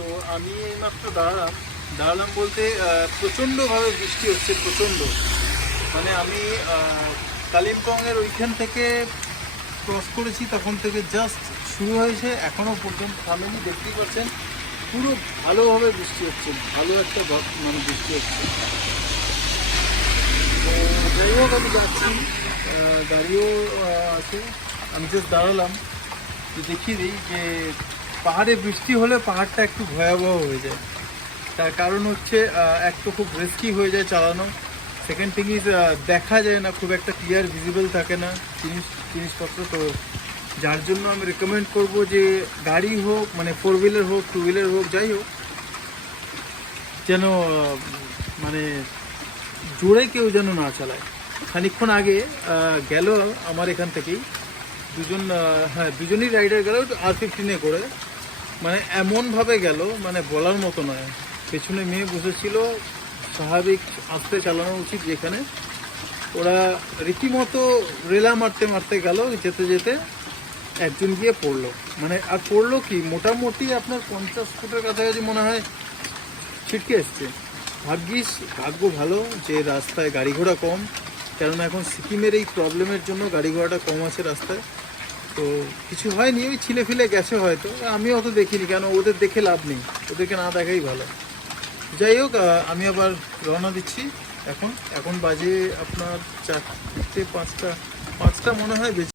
তো আমি এইমাত্র দাঁড়ালাম বলতে প্রচণ্ডভাবে বৃষ্টি হচ্ছে, প্রচণ্ড। মানে আমি কালিম্পংয়ের ওইখান থেকে ক্রস করেছি, তখন থেকে জাস্ট শুরু হয়েছে, এখনও পর্যন্ত থামেনি। দেখতেই পাচ্ছেন পুরো ভালোভাবে বৃষ্টি হচ্ছে, ভালো একটা মানে বৃষ্টি হচ্ছে। তো যাই হোক, আমি যাচ্ছি, গাড়িও আছে। আমি জাস্ট দাঁড়ালাম, তো দেখিয়ে দিই যে পাহাড়ে বৃষ্টি হলে পাহাড়টা একটু ভয়াবহ হয়ে যায়। তার কারণ হচ্ছে এক তো খুব রিস্কি হয়ে যায় চালানো, সেকেন্ড থিং ইজ দেখা যায় না, খুব একটা ক্লিয়ার ভিজিবল থাকে না জিনিসপত্র। তো যার জন্য আমি রেকমেন্ড করব যে গাড়ি হোক, মানে 4 হুইলার হোক, 2 হুইলার হোক, যাই হোক, যেন মানে জোরে কেউ যেন না চালায়। খানিকক্ষণ আগে গেল আমার এখান থেকেই দুজনই রাইডার গেল R15-এ করে, মানে এমনভাবে গেল মানে বলার মতো নয়। পেছনে মেয়ে বসেছিল, স্বাভাবিক আস্তে চালানো উচিত যেখানে, ওরা রীতিমতো রেলা মারতে মারতে গেল, যেতে যেতে একজন গিয়ে পড়লো। মানে আর পড়লো কি, মোটামুটি আপনার 50 ফুটের কাছাকাছি মনে হয় ছিটকে এসছে। ভাগ্য ভালো যে রাস্তায় গাড়ি ঘোড়া কম, কেননা এখন সিকিমের এই প্রবলেমের জন্য গাড়ি ঘোড়াটা কম আছে রাস্তায়। তো কিছু হয়নি, ওই ছিলে ফিলে গেছে হয়তো, আমি অত দেখিনি, কেন ওদের দেখে লাভ নেই, ওদেরকে না দেখাই ভালো। যাই হোক, আমি আবার রওনা দিচ্ছি। এখন বাজে আপনার 4:05 মনে হয় বেজে।